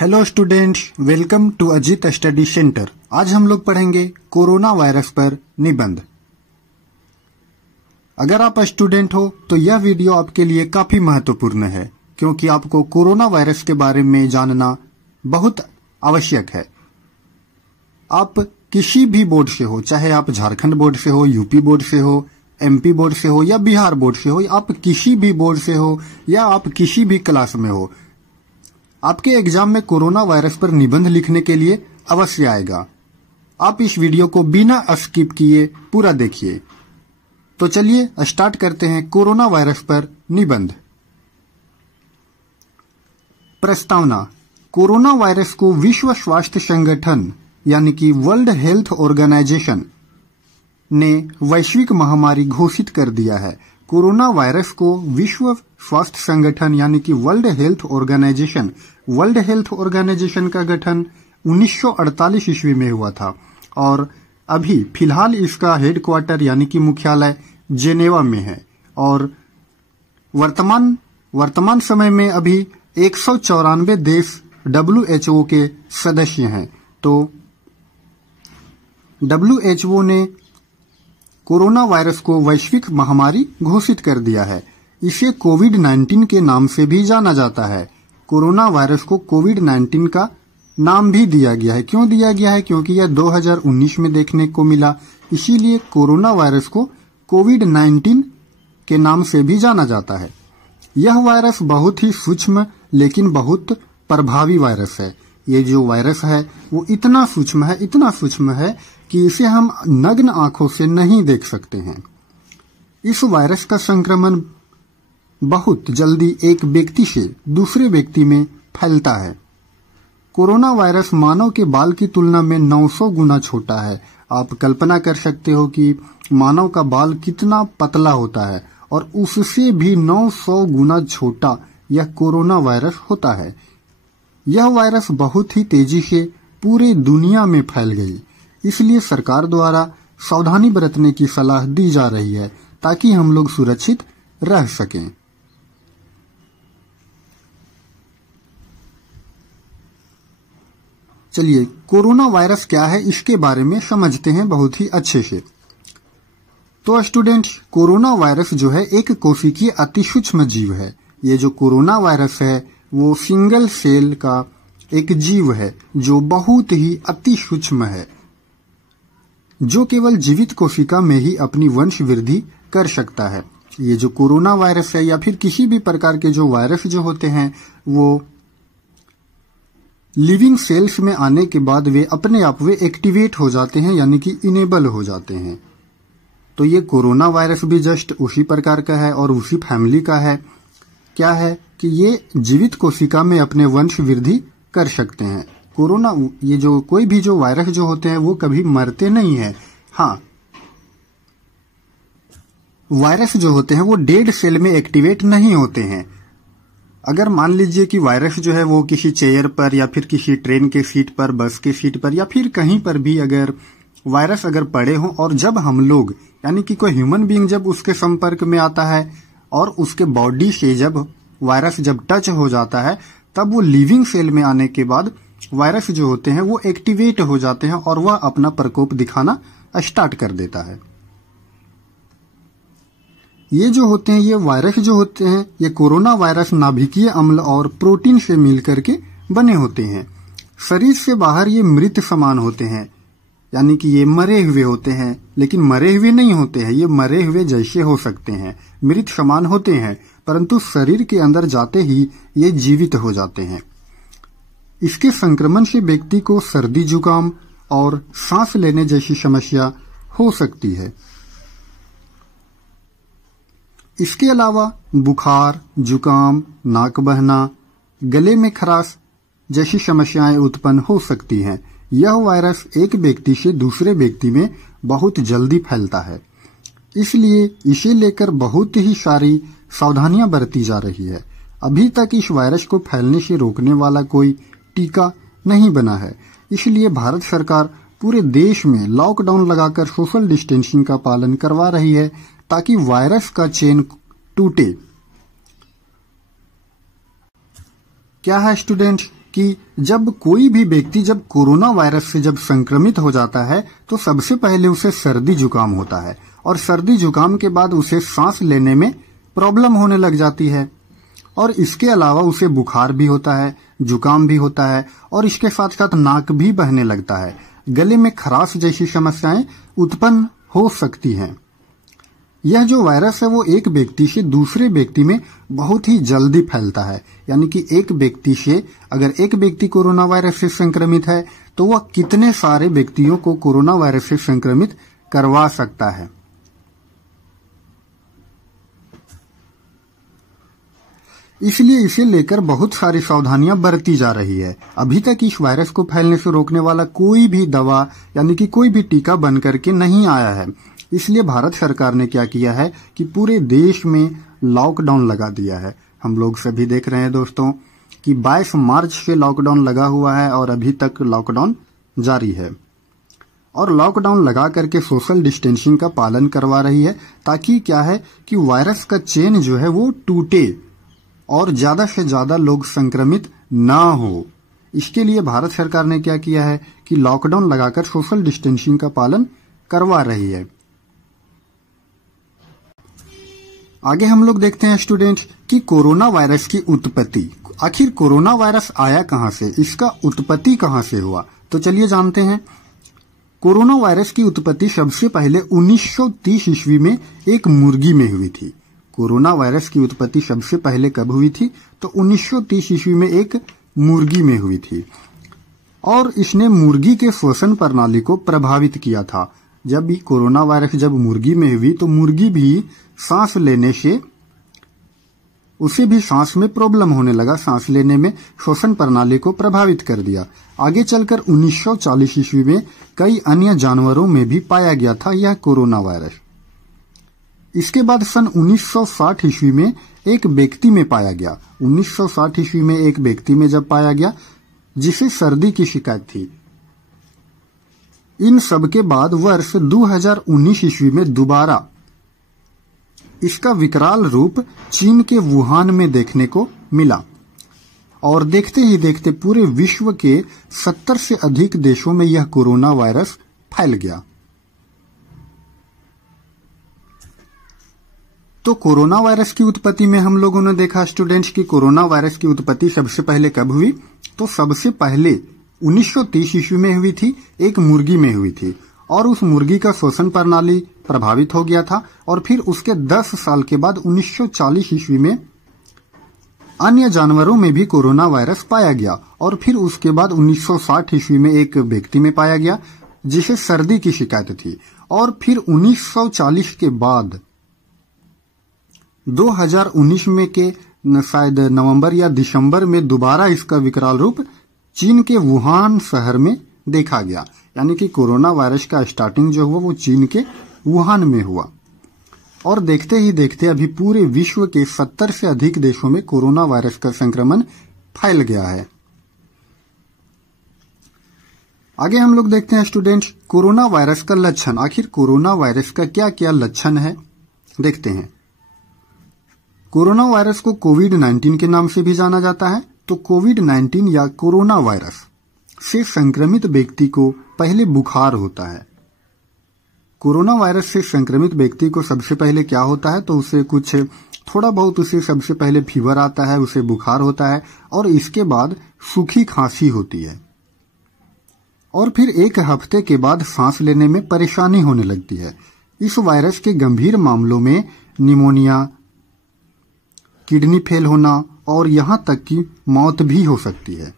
Hello students, welcome to Ajit study centre. आज हम लोग पढ़ेंगे कोरोना वायरस पर निबंध। अगर आप स्टूडेंट हो तो यह वीडियो आपके लिए काफी महत्वपूर्ण है, क्योंकि आपको कोरोना वायरस के बारे में जानना बहुत आवश्यक है। आप किसी भी बोर्ड से हो, चाहे आप झारखंड बोर्ड से हो, यूपी बोर्ड से हो, एमपी बोर्ड से हो या बिहार बोर्ड से हो, आप किसी भी बोर्ड से हो या आप किसी भी क्लास में हो, आपके एग्जाम में कोरोना वायरस पर निबंध लिखने के लिए अवश्य आएगा। आप इस वीडियो को बिना स्किप किए पूरा देखिए। तो चलिए स्टार्ट करते हैं कोरोना वायरस पर निबंध। प्रस्तावना। कोरोना वायरस को विश्व स्वास्थ्य संगठन यानी कि वर्ल्ड हेल्थ ऑर्गेनाइजेशन ने वैश्विक महामारी घोषित कर दिया है। कोरोना वायरस को विश्व स्वास्थ्य संगठन यानी कि वर्ल्ड हेल्थ ऑर्गेनाइजेशन का गठन 1948 ईस्वी में हुआ था और अभी फिलहाल इसका हेडक्वार्टर यानी कि मुख्यालय जेनेवा में है और वर्तमान समय में अभी 194 देश WHO के सदस्य हैं। तो WHO ने कोरोना वायरस को वैश्विक महामारी घोषित कर दिया है। इसे कोविड-19 के नाम से भी जाना जाता है। कोरोना वायरस को कोविड-19 का नाम भी दिया गया है। क्यों दिया गया है? क्योंकि यह 2019 में देखने को मिला, इसीलिए कोरोना वायरस को कोविड-19 के नाम से भी जाना जाता है। यह वायरस बहुत ही सूक्ष्म लेकिन बहुत प्रभावी वायरस है। ये जो वायरस है वो इतना सूक्ष्म है कि इसे हम नग्न आंखों से नहीं देख सकते हैं। इस वायरस का संक्रमण बहुत जल्दी एक व्यक्ति से दूसरे व्यक्ति में फैलता है। कोरोना वायरस मानव के बाल की तुलना में 900 गुना छोटा है। आप कल्पना कर सकते हो कि मानव का बाल कितना पतला होता है और उससे भी 900 गुना छोटा यह कोरोना वायरस होता है। यह वायरस बहुत ही तेजी से पूरे दुनिया में फैल गई, इसलिए सरकार द्वारा सावधानी बरतने की सलाह दी जा रही है ताकि हम लोग सुरक्षित रह सकें। चलिए कोरोना वायरस क्या है इसके बारे में समझते हैं बहुत ही अच्छे से। तो स्टूडेंट्स, कोरोना वायरस जो है एक कोशिकीय अति सूक्ष्म जीव है। ये जो कोरोना वायरस है वो सिंगल सेल का एक जीव है जो बहुत ही अति सूक्ष्म है, जो केवल जीवित कोशिका में ही अपनी वंश वृद्धि कर सकता है। ये जो कोरोना वायरस है या फिर किसी भी प्रकार के जो वायरस जो होते हैं वो लिविंग सेल्स में आने के बाद वे अपने आप एक्टिवेट हो जाते हैं यानी कि इनेबल हो जाते हैं। तो ये कोरोना वायरस भी जस्ट उसी प्रकार का है और उसी फैमिली का है। क्या है कि ये जीवित कोशिका में अपने वंश वृद्धि कर सकते हैं। कोरोना ये जो कोई भी जो वायरस जो होते हैं वो कभी मरते नहीं है। हाँ, वायरस जो होते हैं वो डेड सेल में एक्टिवेट नहीं होते हैं। अगर मान लीजिए कि वायरस जो है वो किसी चेयर पर या फिर किसी ट्रेन के सीट पर, बस के सीट पर या फिर कहीं पर भी अगर वायरस अगर पड़े हो और जब हम लोग यानी कि कोई ह्यूमन बीइंग जब उसके संपर्क में आता है और उसके बॉडी से जब वायरस जब टच हो जाता है तब वो लिविंग सेल में आने के बाद वायरस जो होते हैं वो एक्टिवेट हो जाते हैं और वह अपना प्रकोप दिखाना स्टार्ट कर देता है। ये जो होते हैं, ये वायरस जो होते हैं, ये कोरोना वायरस नाभिकीय अम्ल और प्रोटीन से मिलकर के बने होते हैं। शरीर से बाहर ये मृत समान होते हैं, यानी कि ये मरे हुए होते हैं, लेकिन मरे हुए नहीं होते हैं। ये मरे हुए जैसे हो सकते हैं, मृत समान होते हैं, परंतु शरीर के अंदर जाते ही ये जीवित हो जाते हैं। इसके संक्रमण से व्यक्ति को सर्दी, जुकाम और सांस लेने जैसी समस्या हो सकती है। इसके अलावा बुखार, जुकाम, नाक बहना, गले में खराश जैसी समस्याएं उत्पन्न हो सकती हैं। यह वायरस एक व्यक्ति से दूसरे व्यक्ति में बहुत जल्दी फैलता है, इसलिए इसे लेकर बहुत ही सारी सावधानियां बरती जा रही है। अभी तक इस वायरस को फैलने से रोकने वाला कोई टीका नहीं बना है, इसलिए भारत सरकार पूरे देश में लॉकडाउन लगाकर सोशल डिस्टेंसिंग का पालन करवा रही है ताकि वायरस का चेन टूटे। क्या है स्टूडेंट्स, कि जब कोई भी व्यक्ति जब कोरोना वायरस से जब संक्रमित हो जाता है तो सबसे पहले उसे सर्दी जुकाम होता है और सर्दी जुकाम के बाद उसे सांस लेने में प्रॉब्लम होने लग जाती है और इसके अलावा उसे बुखार भी होता है, जुकाम भी होता है और इसके साथ साथ नाक भी बहने लगता है। गले में खराश जैसी समस्याएं उत्पन्न हो सकती हैं। यह जो वायरस है वो एक व्यक्ति से दूसरे व्यक्ति में बहुत ही जल्दी फैलता है, यानी कि एक व्यक्ति से अगर एक व्यक्ति कोरोना वायरस से संक्रमित है तो वह कितने सारे व्यक्तियों को कोरोना वायरस से संक्रमित करवा सकता है। इसलिए इसे लेकर बहुत सारी सावधानियां बरती जा रही है। अभी तक इस वायरस को फैलने से रोकने वाला कोई भी दवा यानी कि कोई भी टीका बन करके नहीं आया है। इसलिए भारत सरकार ने क्या किया है कि पूरे देश में लॉकडाउन लगा दिया है। हम लोग सभी देख रहे हैं दोस्तों कि 22 मार्च से लॉकडाउन लगा हुआ है और अभी तक लॉकडाउन जारी है और लॉकडाउन लगा करके सोशल डिस्टेंसिंग का पालन करवा रही है ताकि क्या है कि वायरस का चेन जो है वो टूटे और ज्यादा से ज्यादा लोग संक्रमित ना हो। इसके लिए भारत सरकार ने क्या किया है कि लॉकडाउन लगाकर सोशल डिस्टेंसिंग का पालन करवा रही है। आगे हम लोग देखते हैं स्टूडेंट कि कोरोना वायरस की उत्पत्ति, आखिर कोरोना वायरस आया कहां से, इसका उत्पत्ति कहां से हुआ, तो चलिए जानते हैं। कोरोना वायरस की उत्पत्ति सबसे पहले 1930 ईस्वी में एक मुर्गी में हुई थी। कोरोना वायरस की उत्पत्ति सबसे पहले कब हुई थी तो 1930 ईस्वी में एक मुर्गी में हुई थी और इसने मुर्गी के श्वसन प्रणाली को प्रभावित किया था। जब भी कोरोना वायरस जब मुर्गी में हुई तो मुर्गी भी सांस लेने से उसे भी सांस में प्रॉब्लम होने लगा, सांस लेने में श्वसन प्रणाली को प्रभावित कर दिया। आगे चलकर 1940 ईस्वी में कई अन्य जानवरों में भी पाया गया था यह कोरोना वायरस। इसके बाद सन 1960 ईस्वी में एक व्यक्ति में पाया गया। 1960 ईस्वी में एक व्यक्ति में जब पाया गया जिसे सर्दी की शिकायत थी। इन सब के बाद वर्ष 2019 ईस्वी में दोबारा इसका विकराल रूप चीन के वुहान में देखने को मिला और देखते ही देखते पूरे विश्व के 70 से अधिक देशों में यह कोरोना वायरस फैल गया। तो कोरोना वायरस की उत्पत्ति में हम लोगों ने देखा स्टूडेंट्स की कोरोना वायरस की उत्पत्ति सबसे पहले कब हुई तो सबसे पहले 1930 ईस्वी में हुई थी, एक मुर्गी में हुई थी और उस मुर्गी का श्वसन प्रणाली प्रभावित हो गया था और फिर उसके 10 साल के बाद 1940 ईस्वी में अन्य जानवरों में भी कोरोना वायरस पाया गया और फिर उसके बाद 1960 ईस्वी में एक व्यक्ति में पाया गया जिसे सर्दी की शिकायत थी और फिर 1940 के बाद 2019 में के शायद नवंबर या दिसंबर में दोबारा इसका विकराल रूप चीन के वुहान शहर में देखा गया। यानी कि कोरोना वायरस का स्टार्टिंग जो हुआ वो चीन के वुहान में हुआ और देखते ही देखते अभी पूरे विश्व के 70 से अधिक देशों में कोरोना वायरस का संक्रमण फैल गया है। आगे हम लोग देखते हैं स्टूडेंट्स कोरोना वायरस का लक्षण। आखिर कोरोना वायरस का क्या क्या लक्षण है देखते हैं। कोरोना वायरस को कोविड-19 के नाम से भी जाना जाता है। तो कोविड-19 या कोरोना वायरस से संक्रमित व्यक्ति को पहले बुखार होता है। कोरोना वायरस से संक्रमित व्यक्ति को सबसे पहले क्या होता है तो उसे कुछ थोड़ा बहुत उसे सबसे पहले फीवर आता है, उसे बुखार होता है और इसके बाद सूखी खांसी होती है और फिर एक हफ्ते के बाद सांस लेने में परेशानी होने लगती है। इस वायरस के गंभीर मामलों में निमोनिया, किडनी फेल होना और यहां तक कि मौत भी हो सकती है।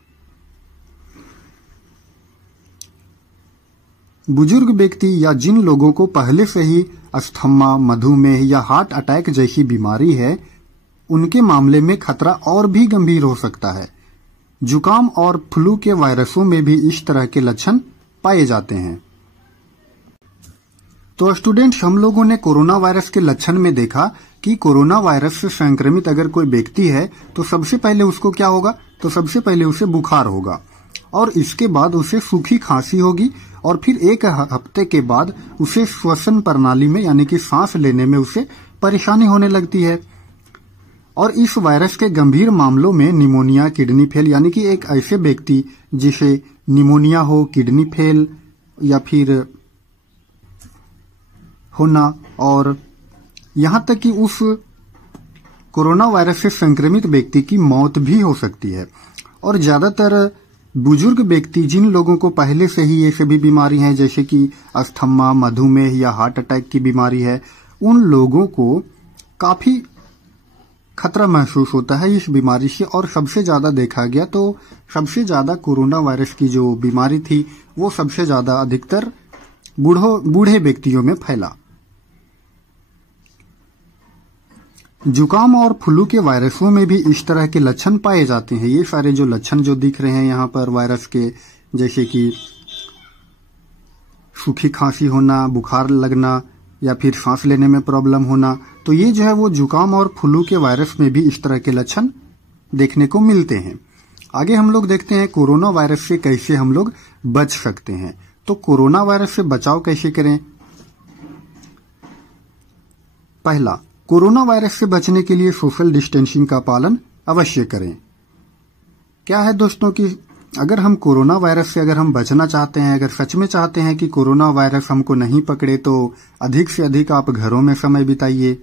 बुजुर्ग व्यक्ति या जिन लोगों को पहले से ही अस्थमा, मधुमेह या हार्ट अटैक जैसी बीमारी है उनके मामले में खतरा और भी गंभीर हो सकता है। जुकाम और फ्लू के वायरसों में भी इस तरह के लक्षण पाए जाते हैं। तो स्टूडेंट्स हम लोगों ने कोरोना वायरस के लक्षण में देखा कि कोरोना वायरस से संक्रमित अगर कोई व्यक्ति है तो सबसे पहले उसको क्या होगा तो सबसे पहले उसे बुखार होगा और इसके बाद उसे सूखी खांसी होगी और फिर एक हफ्ते के बाद उसे श्वसन प्रणाली में यानी कि सांस लेने में उसे परेशानी होने लगती है और इस वायरस के गंभीर मामलों में निमोनिया, किडनी फेल, यानी कि एक ऐसे व्यक्ति जिसे निमोनिया हो, किडनी फेल या फिर होना, और यहां तक कि उस कोरोना वायरस से संक्रमित व्यक्ति की मौत भी हो सकती है। और ज्यादातर बुजुर्ग व्यक्ति, जिन लोगों को पहले से ही ये सभी बीमारी हैं जैसे कि अस्थमा, मधुमेह या हार्ट अटैक की बीमारी है, उन लोगों को काफी खतरा महसूस होता है इस बीमारी से। और सबसे ज्यादा देखा गया तो सबसे ज्यादा कोरोना वायरस की जो बीमारी थी वो सबसे ज्यादा अधिकतर बूढ़े व्यक्तियों में फैला। जुकाम और फ्लू के वायरसों में भी इस तरह के लक्षण पाए जाते हैं। ये सारे जो लक्षण जो दिख रहे हैं यहाँ पर वायरस के, जैसे कि सूखी खांसी होना, बुखार लगना या फिर सांस लेने में प्रॉब्लम होना, तो ये जो है वो जुकाम और फ्लू के वायरस में भी इस तरह के लक्षण देखने को मिलते हैं। आगे हम लोग देखते हैं कोरोना वायरस से कैसे हम लोग बच सकते हैं। तो कोरोना वायरस से बचाव कैसे करें? पहला, कोरोना वायरस से बचने के लिए सोशल डिस्टेंसिंग का पालन अवश्य करें। क्या है दोस्तों कि अगर हम कोरोना वायरस से अगर हम बचना चाहते हैं, अगर सच में चाहते हैं कि कोरोना वायरस हमको नहीं पकड़े, तो अधिक से अधिक आप घरों में समय बिताइए।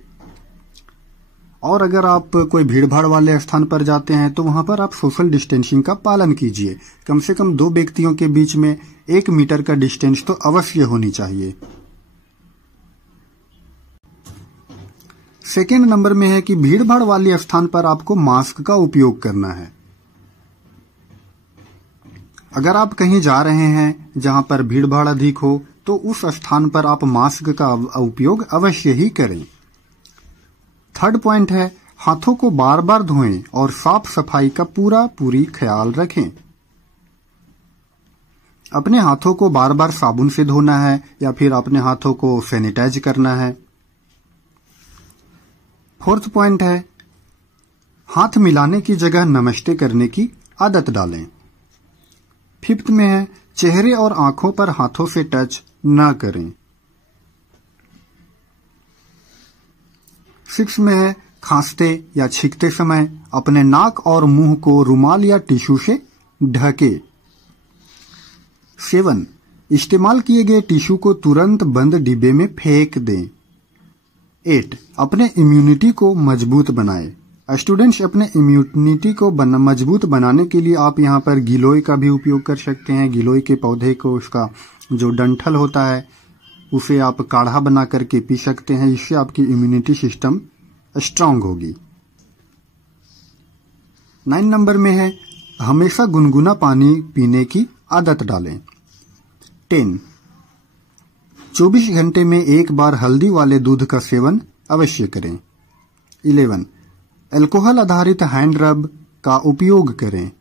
और अगर आप कोई भीड़भाड़ वाले स्थान पर जाते हैं तो वहां पर आप सोशल डिस्टेंसिंग का पालन कीजिए। कम से कम 2 व्यक्तियों के बीच में 1 मीटर का डिस्टेंस तो अवश्य होनी चाहिए। सेकेंड नंबर में है कि भीड़भाड़ वाले स्थान पर आपको मास्क का उपयोग करना है। अगर आप कहीं जा रहे हैं जहां पर भीड़भाड़ अधिक हो तो उस स्थान पर आप मास्क का उपयोग अवश्य ही करें। थर्ड पॉइंट है, हाथों को बार बार धोएं और साफ सफाई का पूरी ख्याल रखें। अपने हाथों को बार बार साबुन से धोना है या फिर अपने हाथों को सैनिटाइज करना है। फोर्थ पॉइंट है, हाथ मिलाने की जगह नमस्ते करने की आदत डालें। फिफ्थ में है, चेहरे और आंखों पर हाथों से टच न करें। सिक्स में है, खांसते या छींकते समय अपने नाक और मुंह को रुमाल या टिश्यू से ढके। 7, इस्तेमाल किए गए टिश्यू को तुरंत बंद डिब्बे में फेंक दें। 8, अपने इम्यूनिटी को मजबूत बनाएं। स्टूडेंट्स, अपने इम्यूनिटी को मजबूत बनाने के लिए आप यहाँ पर गिलोय का भी उपयोग कर सकते हैं। गिलोय के पौधे को, उसका जो डंठल होता है उसे आप काढ़ा बना करके पी सकते हैं। इससे आपकी इम्यूनिटी सिस्टम स्ट्रांग होगी। 9 नंबर में है, हमेशा गुनगुना पानी पीने की आदत डालें। 10, 24 घंटे में 1 बार हल्दी वाले दूध का सेवन अवश्य करें। 11, अल्कोहल आधारित हैंड रब का उपयोग करें।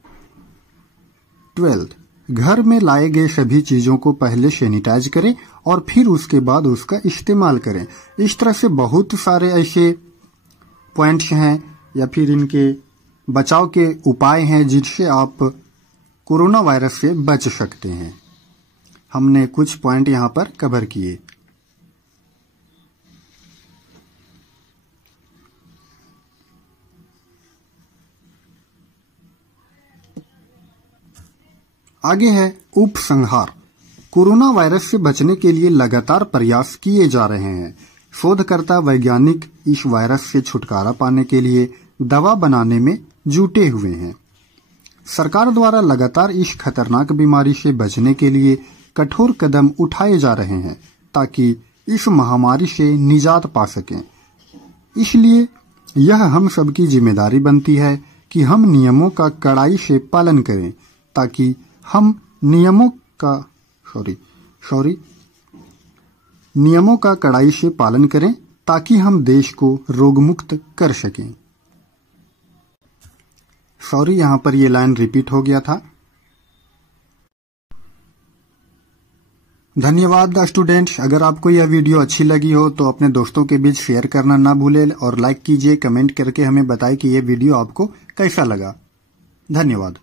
12, घर में लाए गए सभी चीजों को पहले सैनिटाइज करें और फिर उसके बाद उसका इस्तेमाल करें। इस तरह से बहुत सारे ऐसे पॉइंट्स हैं या फिर इनके बचाव के उपाय हैं जिनसे आप कोरोना वायरस से बच सकते हैं। हमने कुछ पॉइंट यहां पर कवर किए। आगे है उपसंहार। कोरोना वायरस से बचने के लिए लगातार प्रयास किए जा रहे हैं। शोधकर्ता वैज्ञानिक इस वायरस से छुटकारा पाने के लिए दवा बनाने में जुटे हुए हैं। सरकार द्वारा लगातार इस खतरनाक बीमारी से बचने के लिए कठोर कदम उठाए जा रहे हैं ताकि इस महामारी से निजात पा सकें। इसलिए यह हम सबकी जिम्मेदारी बनती है कि हम नियमों का कड़ाई से पालन करें ताकि हम नियमों का कड़ाई से पालन करें ताकि हम देश को रोगमुक्त कर सकें। यहां पर ये लाइन रिपीट हो गया था। धन्यवाद स्टूडेंट्स। अगर आपको यह वीडियो अच्छी लगी हो तो अपने दोस्तों के बीच शेयर करना ना भूलें और लाइक कीजिए, कमेंट करके हमें बताएं कि यह वीडियो आपको कैसा लगा। धन्यवाद।